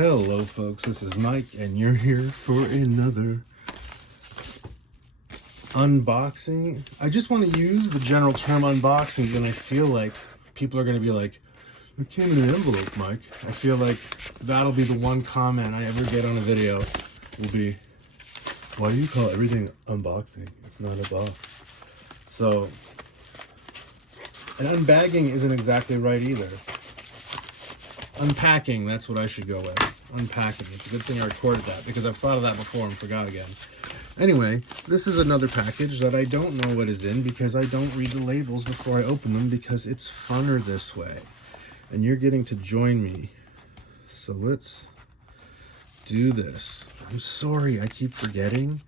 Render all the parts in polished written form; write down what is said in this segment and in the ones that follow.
Hello folks, this is Mike and you're here for another unboxing. I just want to use the general term unboxing and I feel like people are going to be like, it came in an envelope, Mike. I feel like that'll be the one comment I ever get on a video will be, why do you call everything unboxing? It's not a box. So, and unbagging isn't exactly right either. Unpacking, that's what I should go with. Unpacking. It's a good thing I recorded that because I've thought of that before and forgot again. Anyway, this is another package that I don't know what is in because I don't read the labels before I open them because it's funner this way. And you're getting to join me. So let's do this. I'm sorry, I keep forgetting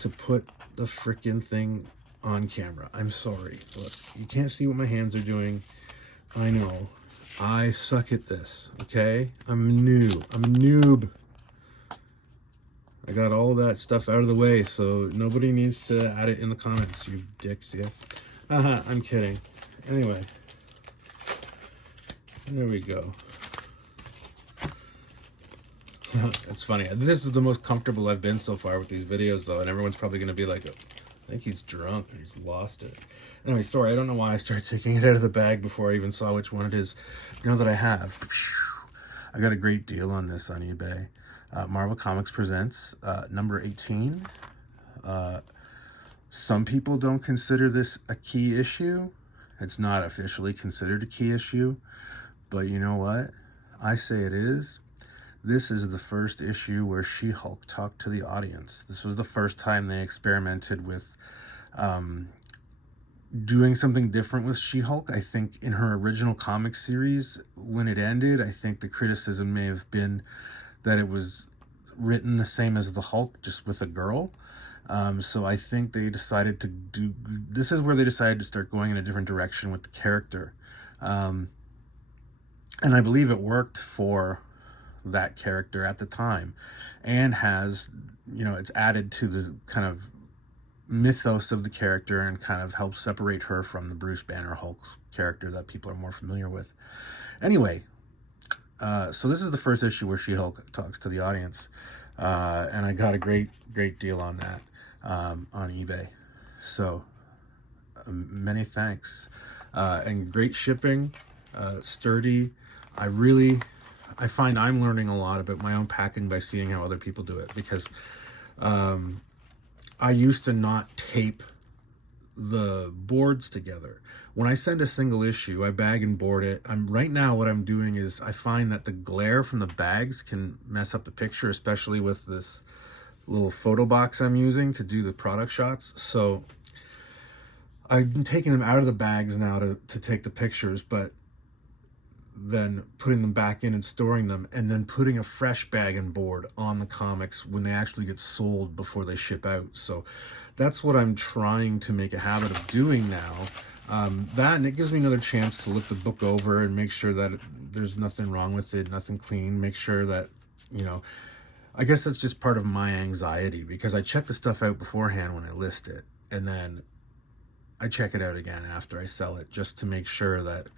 to put the frickin' thing on camera. I'm sorry. Look, you can't see what my hands are doing. I know. I suck at this, okay? I'm new. I'm a noob. I got all that stuff out of the way, so nobody needs to add it in the comments, you dicks, yeah? Haha, I'm kidding. Anyway. There we go. It's funny. This is the most comfortable I've been so far with these videos, though, and everyone's probably going to be like, I think he's drunk or he's lost it. Anyway, sorry, I don't know why I started taking it out of the bag before I even saw which one it is. You know that I have. I got a great deal on this on eBay. Marvel Comics Presents, number 18. Some people don't consider this a key issue. It's not officially considered a key issue. But you know what? I say it is. This is the first issue where She-Hulk talked to the audience. This was the first time they experimented with doing something different with She-Hulk. I think in her original comic series, when it ended, I think the criticism may have been that it was written the same as the Hulk, just with a girl. So I think they decided to do... This is where they decided to start going in a different direction with the character. And I believe it worked for that character at the time. And has, you know, it's added to the kind of mythos of the character and kind of helps separate her from the Bruce Banner Hulk character that people are more familiar with. Anyway, so this is the first issue where She-Hulk talks to the audience. And I got a great deal on that on eBay. So many thanks. And great shipping, sturdy. I find I'm learning a lot about my own packing by seeing how other people do it, because I used to not tape the boards together. When I send a single issue, I bag and board it. Right now what I'm doing is I find that the glare from the bags can mess up the picture, especially with this little photo box I'm using to do the product shots. So I've been taking them out of the bags now to take the pictures, but then putting them back in and storing them, and then putting a fresh bag and board on the comics when they actually get sold before they ship out. So that's what I'm trying to make a habit of doing now. That, and it gives me another chance to look the book over and make sure that there's nothing wrong with it, nothing clean, make sure that, you know, I guess that's just part of my anxiety, because I check the stuff out beforehand when I list it, and then I check it out again after I sell it, just to make sure that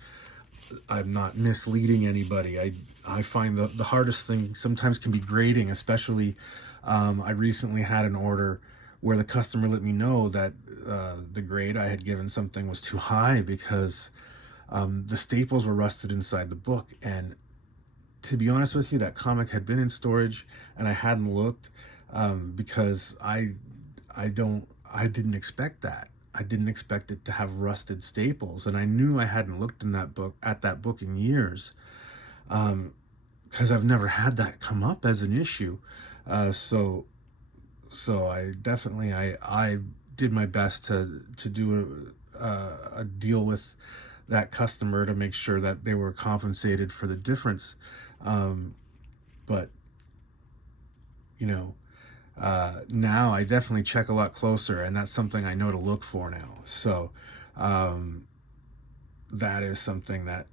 I'm not misleading anybody. I find the hardest thing sometimes can be grading, especially I recently had an order where the customer let me know that the grade I had given something was too high because the staples were rusted inside the book. And to be honest with you, that comic had been in storage and I hadn't looked because I didn't expect that. I didn't expect it to have rusted staples, and I knew I hadn't looked in that book in years, because I've never had that come up as an issue. So I definitely I did my best to do a deal with that customer to make sure that they were compensated for the difference. But you know, now I definitely check a lot closer, and that's something I know to look for now. So that is something that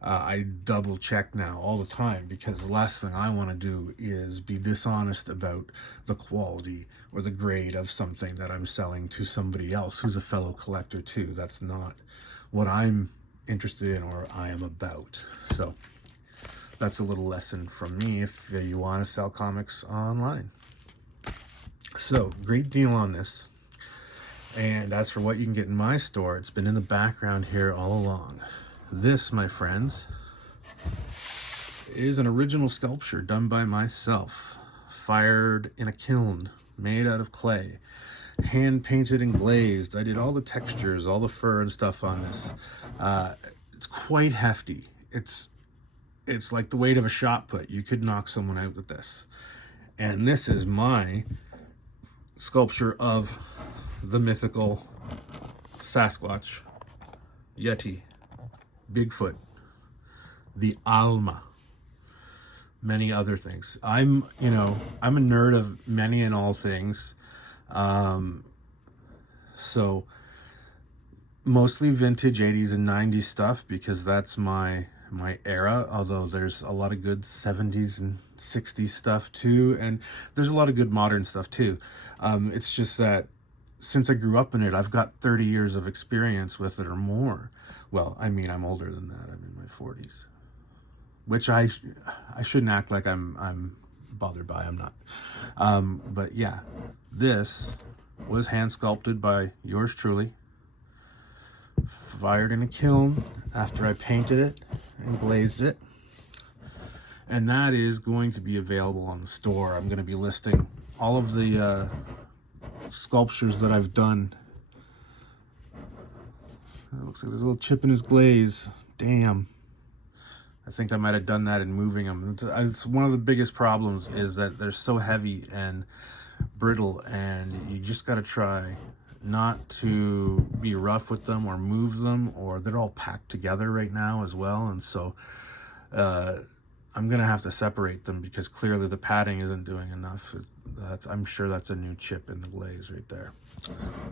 I double check now all the time, because the last thing I want to do is be dishonest about the quality or the grade of something that I'm selling to somebody else who's a fellow collector too. That's not what I'm interested in or I am about. So that's a little lesson from me if you want to sell comics online. So, great deal on this. And as for what you can get in my store, it's been in the background here all along. This, my friends, is an original sculpture done by myself, fired in a kiln, made out of clay, hand painted and glazed. I did all the textures, all the fur and stuff on this. It's quite hefty. It's like the weight of a shot put. You could knock someone out with this. And this is my sculpture of the mythical Sasquatch, Yeti, Bigfoot, the Alma, many other things. I'm a nerd of many and all things. So mostly vintage 80s and 90s stuff, because that's my era, although there's a lot of good 70s and 60s stuff too, and there's a lot of good modern stuff too. It's just that since I grew up in it, I've got 30 years of experience with it or more. Well, I mean, I'm older than that. I'm in my 40s, which I shouldn't act like I'm bothered by. I'm not. But yeah, this was hand sculpted by yours truly, fired in a kiln after I painted it and glazed it, and that is going to be available on the store. I'm going to be listing all of the sculptures that I've done. It looks like there's a little chip in his glaze. Damn. I think I might have done that in moving them. It's one of the biggest problems is that they're so heavy and brittle, and you just got to try not to be rough with them or move them, or they're all packed together right now as well. And so I'm gonna have to separate them because clearly the padding isn't doing enough. I'm sure that's a new chip in the glaze right there.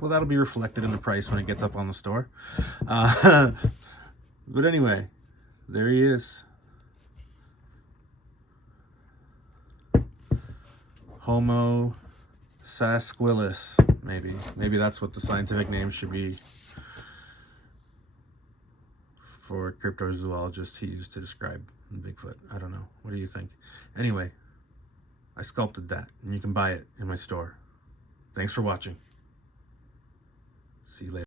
Well, that'll be reflected in the price when it gets up on the store. But anyway, there he is. Homo Sasquillus, maybe that's what the scientific name should be for a cryptozoologist he used to describe Bigfoot. I don't know. What do you think? Anyway, I sculpted that, and you can buy it in my store. Thanks for watching. See you later.